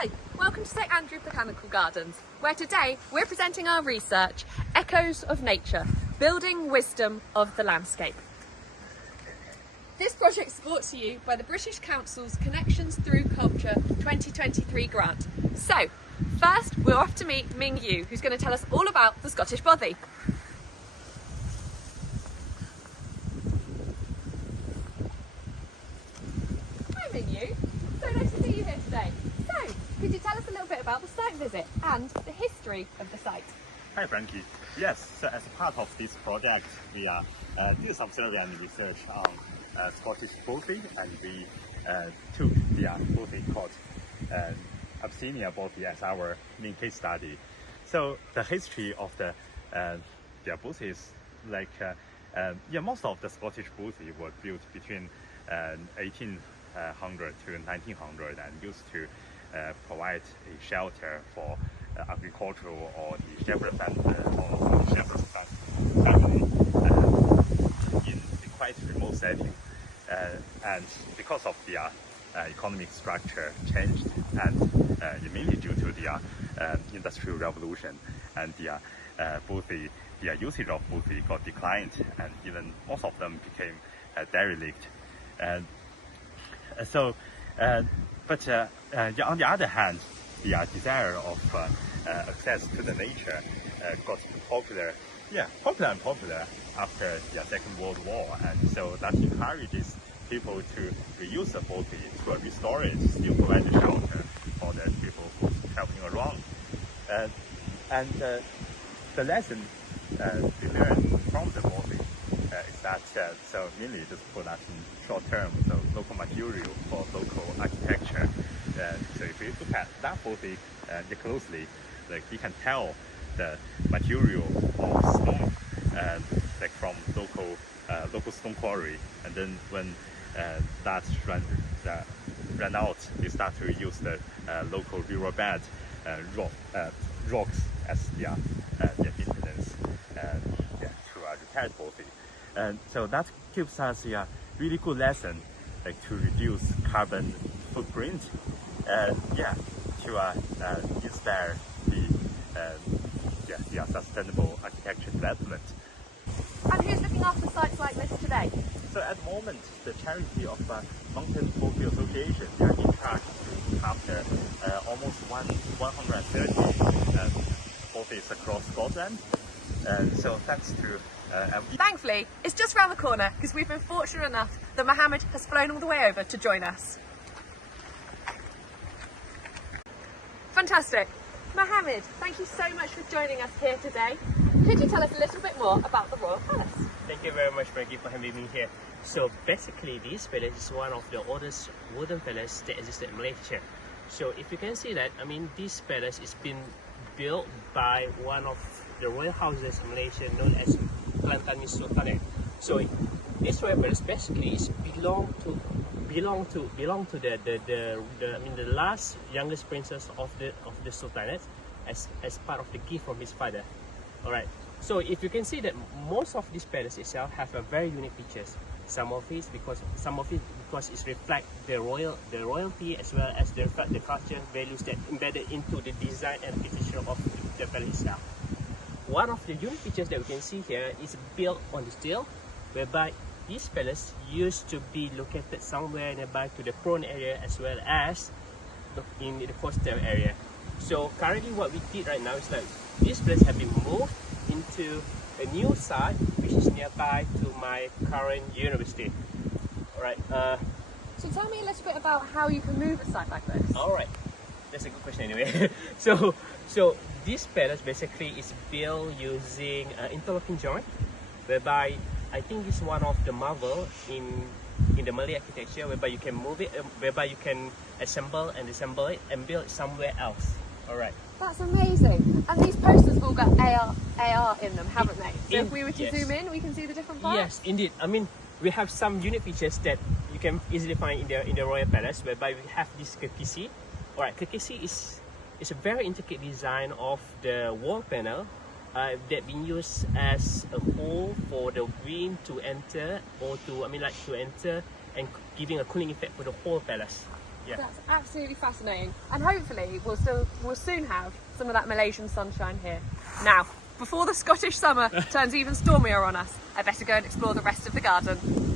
Hi, welcome to St Andrew Botanical Gardens, where today we're presenting our research, Echoes of Nature, Building Wisdom of the Landscape. This project is brought to you by the British Council's Connections Through Culture 2023 grant. So, first we're off to meet Ming Yu, who's going to tell us all about the Scottish bothy. Hi Ming Yu, so nice to see you here today. So, could you tell us a little bit about the site visit and the history of the site? Hi Frankie. Yes, so as a part of this project, we are doing some survey and research on Scottish bothy, and we took the bothy called Abyssinia bothy as our main case study. So the history of the bothy is like, most of the Scottish bothy were built between 1800 to 1900 and used to provide a shelter for agricultural or the shepherd family or shepherd's family in a quite remote setting. And because of the economic structure changed, and mainly due to the industrial revolution, and the usage of bothy got declined, and even most of them became derelict. But on the other hand, the desire of access to the nature got popular after the Second World War, and so that encourages people to reuse the bothy, to restore it, still provide a shelter for the people who's traveling around. The lesson we learned from the bothy is that, so mainly just put that in short term, so local material for local architecture. So if you look at that bothy closely, like you can tell the material of stone, like from local stone quarry, and then when that ran out, they start to use the local riverbed rocks as their maintenance to repair the bothy. And so that gives us a really good lesson, like to reduce carbon footprint, to inspire the sustainable architecture development. And who's looking after sites like this today? So at the moment, the charity of Mountain Bothy Association, they are in charge to look after almost 130 bothies across Scotland. So thanks to Thankfully, it's just round the corner because we've been fortunate enough that Muhamad has flown all the way over to join us. Fantastic. Muhamad, thank you so much for joining us here today. Could you tell us a little bit more about the Royal Palace? Thank you very much, Frankie, for having me here. So basically, this palace is one of the oldest wooden palaces that existed in Malaysia. So if you can see that, I mean, this palace is been built by one of the royal houses in Malaysia known as Kelantan Sultanate. So this royal palace basically is belong to the last youngest princess of the Sultanate as part of the gift from his father. All right. So if you can see that most of this palace itself have a very unique features. Some of it because it reflect the royalty as well as the culture values that embedded into the design and architecture of the palace itself. One of the unique features that we can see here is built on the steel, whereby this palace used to be located somewhere nearby to the prone area as well as in the coastal area. So currently what we did right now is that this place have been moved into a new site which is nearby to my current university. Alright. So tell me a little bit about how you can move a site like this. Alright, that's a good question anyway. So this palace basically is built using interlocking joint, whereby I think it's one of the marvel in the Malay architecture, whereby you can move it, whereby you can assemble and disassemble it and build it somewhere else. Alright. That's amazing. And these posters have all got AR in them, haven't they? So if we were to zoom in, we can see the different parts? Yes, indeed. I mean, we have some unique features that you can easily find in the Royal Palace, whereby we have this kekisi. Alright, kekisi is a very intricate design of the wall panel that been used as a hole for the wind to enter, or to enter and giving a cooling effect for the whole palace. Yeah. That's absolutely fascinating. And hopefully we'll soon have some of that Malaysian sunshine here. Now, before the Scottish summer turns even stormier on us, I better go and explore the rest of the garden.